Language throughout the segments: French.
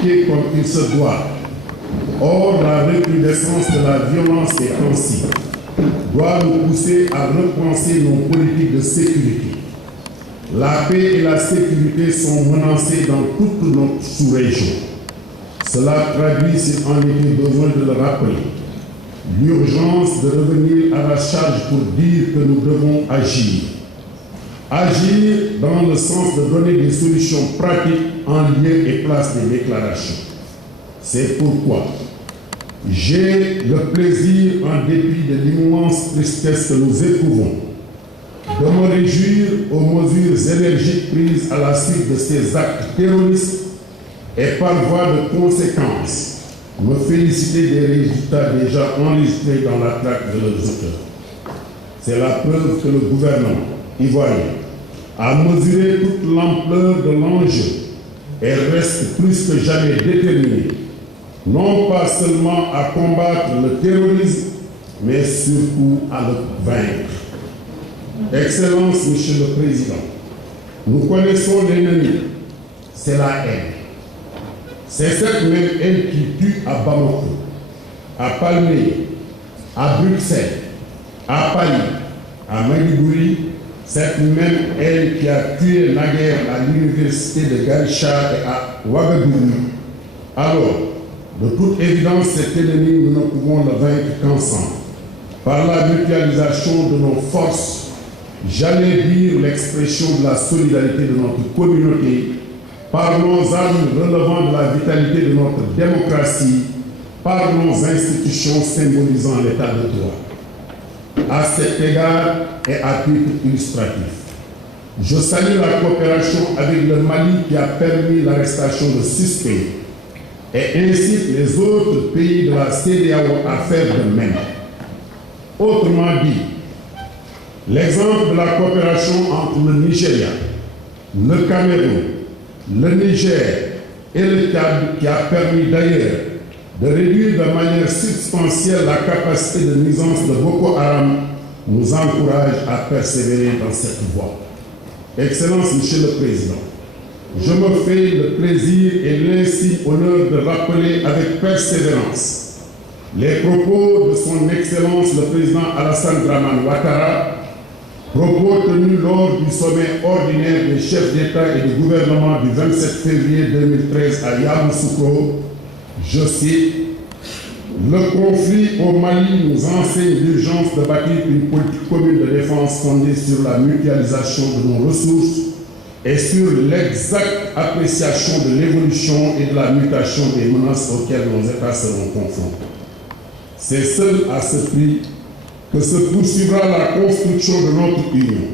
appliquée comme il se doit. Or, la recrudescence de la violence et ainsi doit nous pousser à repenser nos politiques de sécurité. La paix et la sécurité sont menacées dans toute notre sous-région. Cela traduit, s'il en était besoin de le rappeler, l'urgence de revenir à la charge pour dire que nous devons agir. Agir dans le sens de donner des solutions pratiques en lieu et place des déclarations. C'est pourquoi j'ai le plaisir, en dépit de l'immense tristesse que nous éprouvons, de me réjouir aux mesures énergiques prises à la suite de ces actes terroristes et par voie de conséquence, me féliciter des résultats déjà enregistrés dans la traque de leurs auteurs. C'est la preuve que le gouvernement ivoirien a mesuré toute l'ampleur de l'enjeu et reste plus que jamais déterminé, non pas seulement à combattre le terrorisme, mais surtout à le vaincre. Excellence, Monsieur le Président, nous connaissons l'ennemi, c'est la haine. C'est cette même haine qui tue à Bamako, à Palmyre, à Bruxelles, à Paris, à Maïbouri, cette même haine qui a tué naguère à l'université de Gaïcha et à Ouagadougou. Alors, de toute évidence, cet ennemi, nous ne pouvons le vaincre qu'ensemble, par la mutualisation de nos forces, j'allais dire l'expression de la solidarité de notre communauté, par nos armes relevant de la vitalité de notre démocratie, par nos institutions symbolisant l'état de droit. À cet égard et à titre illustratif, je salue la coopération avec le Mali qui a permis l'arrestation de suspects et incite les autres pays de la CEDEAO à faire de même. Autrement dit, l'exemple de la coopération entre le Nigeria, le Cameroun, le Niger et le Tchad, qui a permis d'ailleurs de réduire de manière substantielle la capacité de nuisance de Boko Haram, nous encourage à persévérer dans cette voie. Excellence, Monsieur le Président, je me fais le plaisir et l'insigne honneur de rappeler avec persévérance les propos de son Excellence le Président Alassane Dramane Ouattara, propos tenus lors du sommet ordinaire des chefs d'État et de gouvernement du 27 février 2013 à Yamoussoukro. Je cite: « Le conflit au Mali nous enseigne l'urgence de bâtir une politique commune de défense fondée sur la mutualisation de nos ressources et sur l'exacte appréciation de l'évolution et de la mutation des menaces auxquelles nos États seront confrontés. C'est seul à ce prix que se poursuivra la construction de notre union.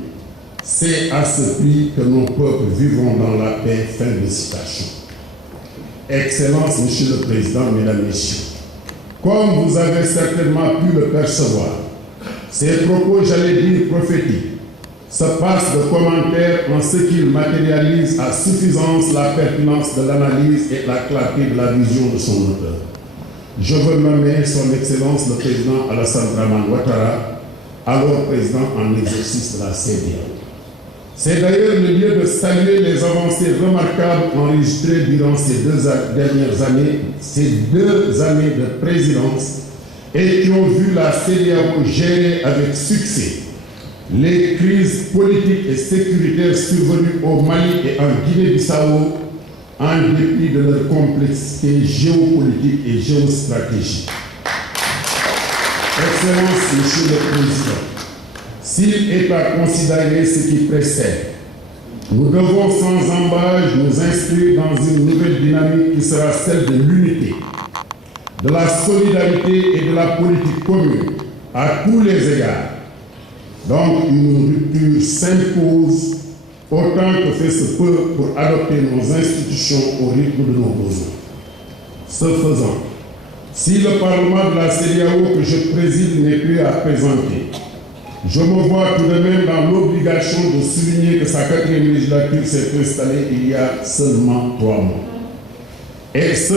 C'est à ce prix que nos peuples vivront dans la paix. » Fin de citation. Excellence, Monsieur le Président, Mesdames, Messieurs, comme vous avez certainement pu le percevoir, ces propos, j'allais dire prophétiques, se passent de commentaires en ce qu'ils matérialisent à suffisance la pertinence de l'analyse et la clarté de la vision de son auteur. Je veux nommer son Excellence le Président Alassane Dramane Ouattara, alors président en exercice de la CEDEAO. C'est d'ailleurs le lieu de saluer les avancées remarquables enregistrées durant ces dernières années, ces 2 années de présidence, et qui ont vu la CEDEAO gérer avec succès les crises politiques et sécuritaires survenues au Mali et en Guinée-Bissau, en dépit de leur complexité géopolitique et géostratégique. Excellence, Monsieur le Président, s'il est à considérer ce qui précède, nous devons sans embâche nous inscrire dans une nouvelle dynamique qui sera celle de l'unité, de la solidarité et de la politique commune à tous les égards. Donc une rupture s'impose autant que fait se peut pour adopter nos institutions au rythme de nos besoins. Ce faisant, si le Parlement de la CEDEAO que je préside n'est plus à présenter, je me vois tout de même dans l'obligation de souligner que sa 4e législature s'est installée il y a seulement 3 mois. Et ce,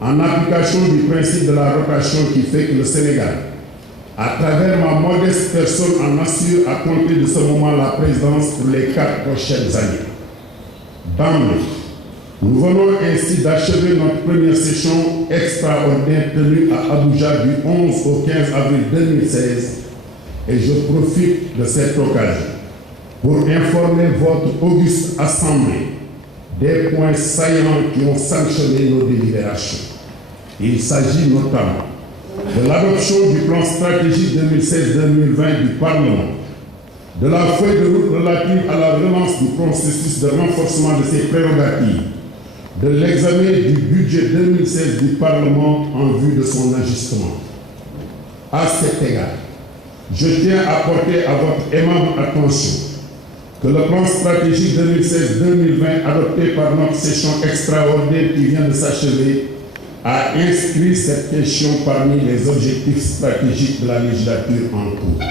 en application du principe de la rotation qui fait que le Sénégal, à travers ma modeste personne, en assure à compter de ce moment la présidence pour les 4 prochaines années. D'emblée, Nous venons ainsi d'achever notre première session extraordinaire tenue à Abuja du 11 au 15 avril 2016 et je profite de cette occasion pour informer votre auguste assemblée des points saillants qui ont sanctionné nos délibérations. Il s'agit notamment de l'adoption du plan stratégique 2016-2020 du Parlement, de la feuille de route relative à la relance du processus de renforcement de ses prérogatives, de l'examen du budget 2016 du Parlement en vue de son ajustement. À cet égard, je tiens à porter à votre aimable attention que le plan stratégique 2016-2020 adopté par notre session extraordinaire qui vient de s'achever a inscrit cette question parmi les objectifs stratégiques de la législature en cours.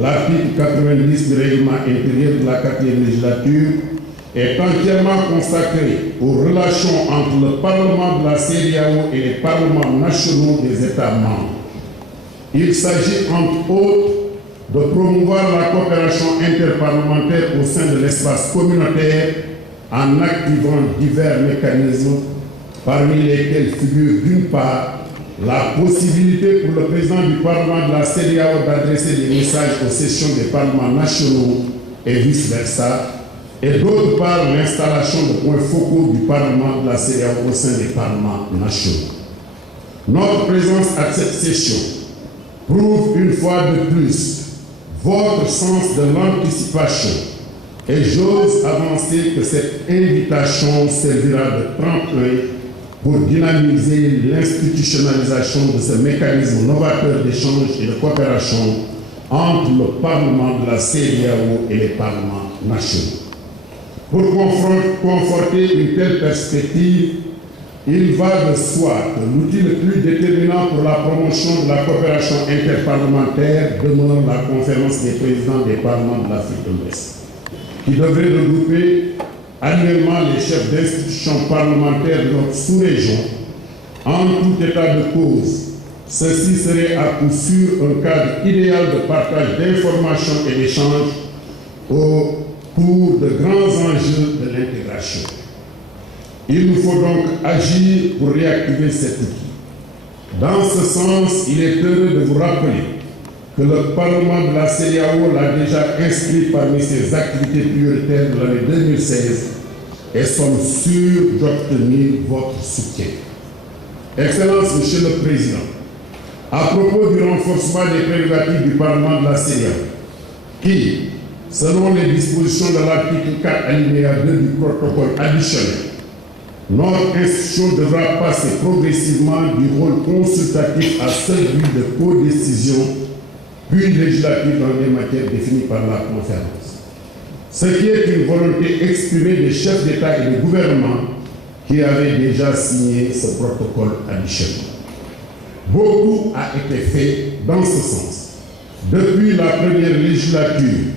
L'article 90 du règlement intérieur de la 4e législature est entièrement consacré aux relations entre le Parlement de la CEDEAO et les parlements nationaux des États membres. Il s'agit entre autres de promouvoir la coopération interparlementaire au sein de l'espace communautaire en activant divers mécanismes, parmi lesquels figure d'une part la possibilité pour le président du Parlement de la CEDEAO d'adresser des messages aux sessions des parlements nationaux et vice-versa, et d'autre part l'installation de points focaux du Parlement de la CEDEAO au sein des parlements nationaux. Notre présence à cette session prouve une fois de plus votre sens de l'anticipation et j'ose avancer que cette invitation servira de tremplin pour dynamiser l'institutionnalisation de ce mécanisme novateur d'échange et de coopération entre le Parlement de la CEDEAO et les parlements nationaux. Pour conforter une telle perspective, il va de soi que l'outil le plus déterminant pour la promotion de la coopération interparlementaire demeure la conférence des présidents des parlements de l'Afrique de l'Ouest, qui devrait regrouper annuellement les chefs d'institutions parlementaires de notre sous-région. En tout état de cause, ceci serait à coup sûr un cadre idéal de partage d'informations et d'échanges pour de grands enjeux de l'intégration. Il nous faut donc agir pour réactiver cet outil. Dans ce sens, il est heureux de vous rappeler que le Parlement de la CEDEAO l'a déjà inscrit parmi ses activités prioritaires de l'année 2016 et sommes sûrs d'obtenir votre soutien. Excellence, Monsieur le Président, à propos du renforcement des prérogatives du Parlement de la CEDEAO, qui, selon les dispositions de l'article 4 alinéa 2 du protocole additionnel, notre institution devra passer progressivement du rôle consultatif à celui de codécision, puis législative dans des matières définies par la conférence. Ce qui est une volonté exprimée des chefs d'État et de gouvernement qui avaient déjà signé ce protocole additionnel. Beaucoup a été fait dans ce sens depuis la première législature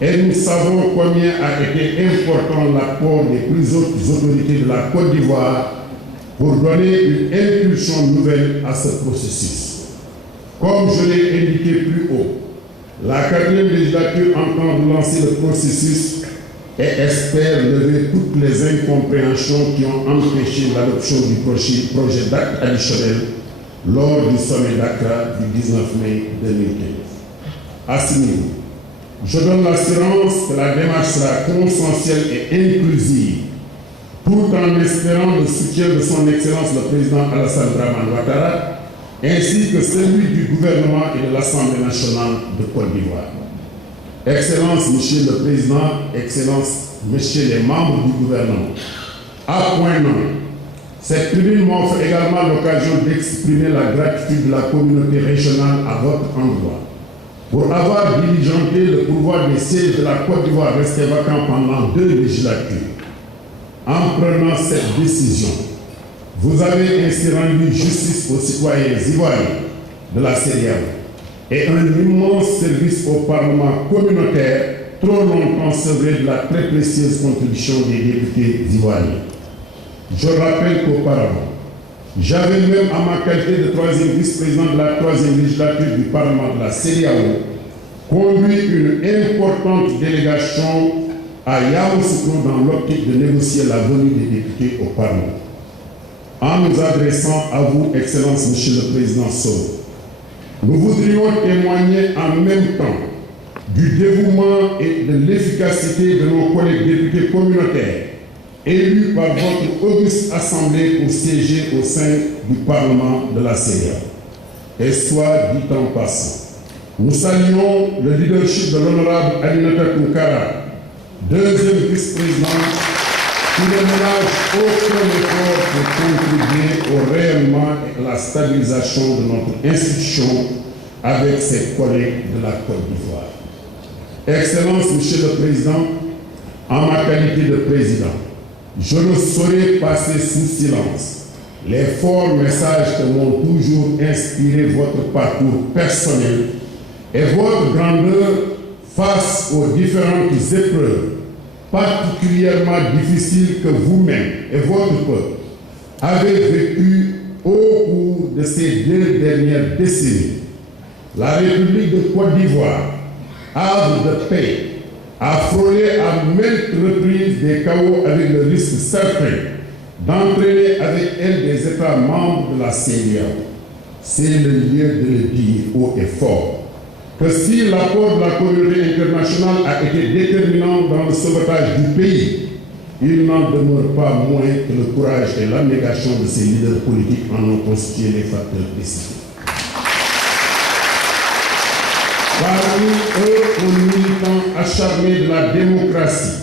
et nous savons combien a été important l'apport des plus hautes autorités de la Côte d'Ivoire pour donner une impulsion nouvelle à ce processus. Comme je l'ai indiqué plus haut, la 4e législature entend lancer le processus et espère lever toutes les incompréhensions qui ont empêché l'adoption du projet d'acte additionnel lors du sommet d'Accra du 19 mai 2015. À ce niveau, je donne l'assurance que la démarche sera consensuelle et inclusive, tout en espérant le soutien de son Excellence le Président Alassane Dramane Ouattara, ainsi que celui du gouvernement et de l'Assemblée nationale de Côte d'Ivoire. Excellence, Monsieur le Président, Excellence, Messieurs les membres du gouvernement, à point nommé, cette tribune m'offre également l'occasion d'exprimer la gratitude de la communauté régionale à votre endroit pour avoir diligenté le pouvoir des sièges de la Côte d'Ivoire restés vacants pendant 2 législatures. En prenant cette décision, vous avez ainsi rendu justice aux citoyens ivoiriens de la CEDEAO et un immense service au Parlement communautaire, trop longtemps sevré de la très précieuse contribution des députés ivoiriens. Je rappelle qu'auparavant, j'avais même, à ma qualité de 3e vice-président de la 3e législature du Parlement de la CEDEAO, conduit une importante délégation à Yamoussoukro dans l'optique de négocier la venue des députés au Parlement. En nous adressant à vous, Excellence, Monsieur le Président Soro, nous voudrions témoigner en même temps du dévouement et de l'efficacité de nos collègues députés communautaires élus par votre auguste assemblée pour siéger au sein du Parlement de la CEDEAO. Et soit dit en passant, nous saluons le leadership de l'honorable Aminata Tounkara, deuxième vice-président, qui ne ménage aucun effort pour contribuer au rayonnement et à la stabilisation de notre institution avec ses collègues de la Côte d'Ivoire. Excellence, Monsieur le Président, en ma qualité de président, je ne saurais passer sous silence les forts messages que m'ont toujours inspiré votre parcours personnel et votre grandeur face aux différentes épreuves particulièrement difficiles que vous-même et votre peuple avez vécues au cours de ces 2 dernières décennies. La République de Côte d'Ivoire, havre de paix, a frôlé à maintes reprises des chaos avec le risque certain d'entraîner avec elle des États membres de la CEDEAO. C'est le lieu de le dire haut et fort que si l'apport de la communauté internationale a été déterminant dans le sauvetage du pays, il n'en demeure pas moins que le courage et l'abnégation de ses leaders politiques en ont constitué les facteurs décisifs. Parmi eux, un militant acharné de la démocratie,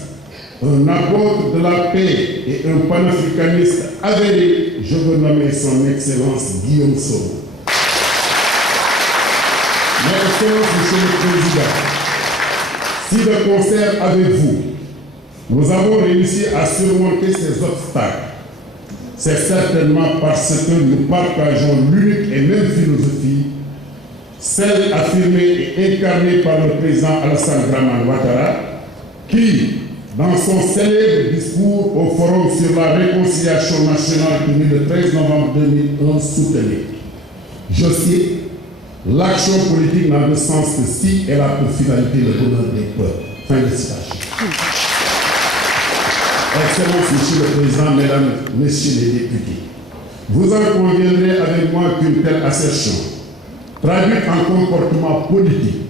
un apôtre de la paix et un panafricaniste avéré, je veux nommer son Excellence Guillaume Soro. Mes Excellences, Monsieur le Président, si de concert avec vous, nous avons réussi à surmonter ces obstacles, c'est certainement parce que nous partageons l'unique et même philosophie, celle affirmée et incarnée par le président Alassane Dramane Ouattara, qui, dans son célèbre discours au Forum sur la réconciliation nationale tenu le 13 novembre 2011, soutenait, je cite, l'action politique n'a de sens que si elle a pour finalité le bonheur des peuples. Fin de citation. Excellence, Monsieur le Président, Mesdames, Messieurs les députés, vous en conviendrez avec moi qu'une telle assertion, traduite en comportement politique,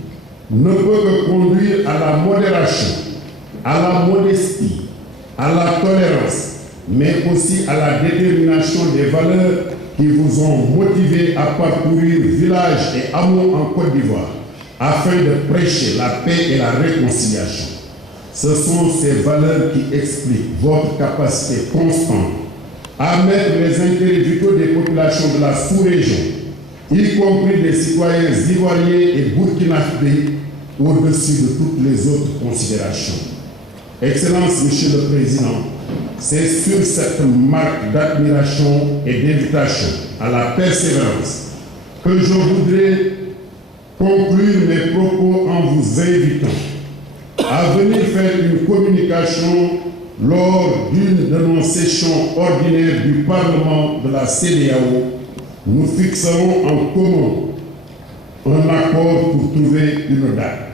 ne peut que conduire à la modération, à la modestie, à la tolérance, mais aussi à la détermination des valeurs qui vous ont motivé à parcourir villages et hameaux en Côte d'Ivoire afin de prêcher la paix et la réconciliation. Ce sont ces valeurs qui expliquent votre capacité constante à mettre les intérêts vitaux des populations de la sous-région, y compris des citoyens ivoiriens et burkinabés, au-dessus de toutes les autres considérations. Excellence, Monsieur le Président, c'est sur cette marque d'admiration et d'invitation à la persévérance que je voudrais conclure mes propos en vous invitant à venir faire une communication lors d'une de nos sessions ordinaires du Parlement de la CEDEAO. Nous fixerons en commun un accord pour trouver une date.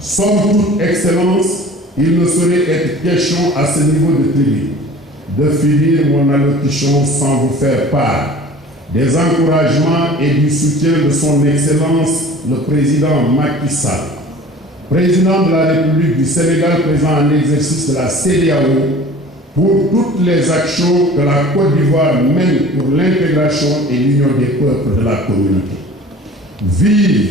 Somme toute, Excellence, il ne saurait être question à ce niveau de tribune de finir mon allocution sans vous faire part des encouragements et du soutien de son Excellence le Président Macky Sall, Président de la République du Sénégal, présent en exercice de la CEDEAO, pour toutes les actions que la Côte d'Ivoire mène pour l'intégration et l'union des peuples de la communauté. Vive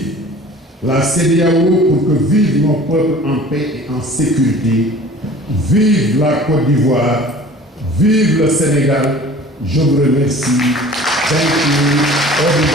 la CEDEAO pour que vivent nos peuples en paix et en sécurité. Vive la Côte d'Ivoire, vive le Sénégal. Je vous remercie. Thank you.